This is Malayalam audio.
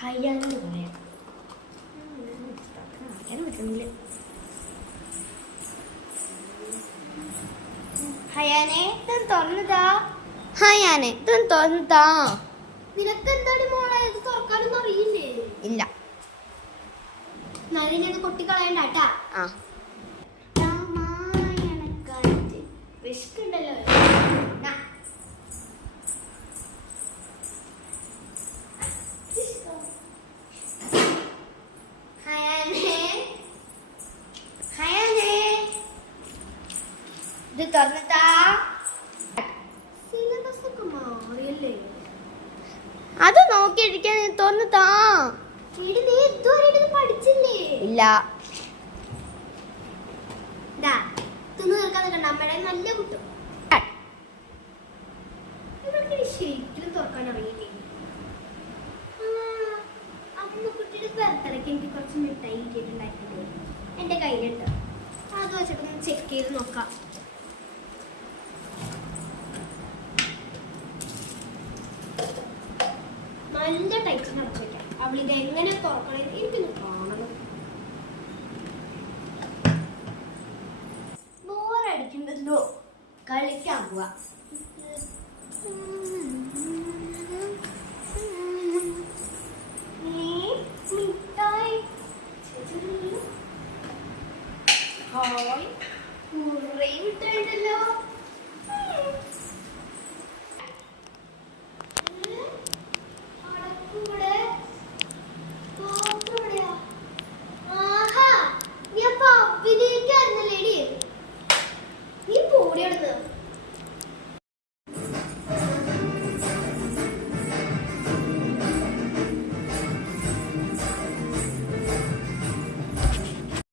ഹയ്യാനോട് പറയാം. പറ്റുന്നില്ല. ഹയാനെ ഇതൊന്ന് തുറന്നതാ. ഹയാനെ ഇതൊന്ന് തുറന്നതാ. നിനക്ക് എന്താണ് മോളെ ഇത് തുറക്കാനൊന്നും അറിയില്ലേ? ഇല്ല. നളിനത് കൊട്ടിക്കളയണ്ടാട്ടാ. ആ രാമായണക്കാറ്റ് വിശക്കുണ്ടല്ലോ. ഇത് തുറന്നതാ. സിലബസ് ഒക്കെ മാറിയല്ലേ? അത് നോക്കിയിരിക്കാൻ തുറന്നതാ. നീ ഇതുവരെ പഠിച്ചില്ലേ? ഇല്ല. തിന്നു തീർക്കാതെ കണ്ട അമ്മയുടെ നല്ല കുട്ടും. ഇവർക്ക് ശരിക്കും തുറക്കാൻ അറിയില്ലേ? അമ്മ കുട്ടിയുടെ ബർത്ത്ഡേക്ക് എനിക്ക് കുറച്ച് മിഠായി കിട്ടിയിട്ടുണ്ടായിട്ടുണ്ട്. എന്റെ കയ്യിലുണ്ട്. അത് വെച്ചിട്ട് ചെക്ക് ചെയ്ത് നോക്കാം. നല്ല ടൈറ്റ് അടച്ചു വെക്കാം. അവളിത് എങ്ങനെ തുറക്കണേ എനിക്കൊന്ന് കാണണം. ബോറടിക്കണ്ടല്ലോ, കളിക്കാൻ പോവാ.